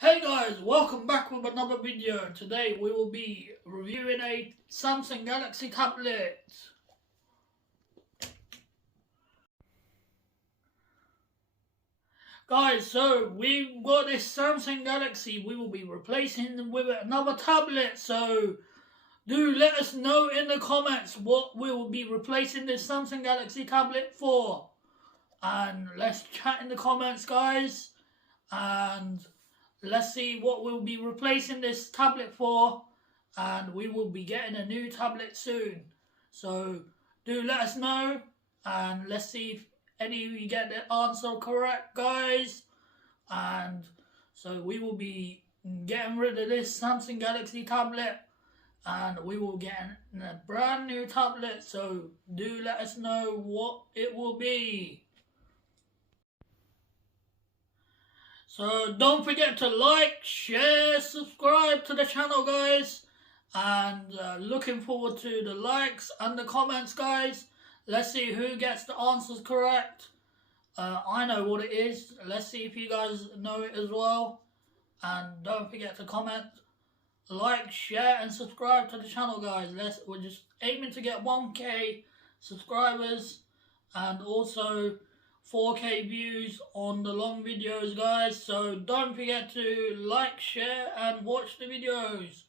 Hey guys, welcome back with another video. Today we will be reviewing a Samsung Galaxy tablet. Guys, so we've got this Samsung Galaxy. We will be replacing them with another tablet. So do let us know in the comments what we will be replacing this Samsung Galaxy tablet for. And let's chat in the comments, guys. And let's see what we'll be replacing this tablet for, and we will be getting a new tablet soon. So do let us know, and let's see if any of you get the answer correct, guys. And so we will be getting rid of this Samsung Galaxy tablet, and we will get a brand new tablet. So do let us know what it will be. So don't forget to like, share, subscribe to the channel, guys. And looking forward to the likes and the comments, guys. Let's see who gets the answers correct. I know what it is. Let's see if you guys know it as well. And don't forget to comment, like, share and subscribe to the channel, guys. We're just aiming to get 1K subscribers and also 4K views on the long videos, guys. So don't forget to like, share and watch the videos.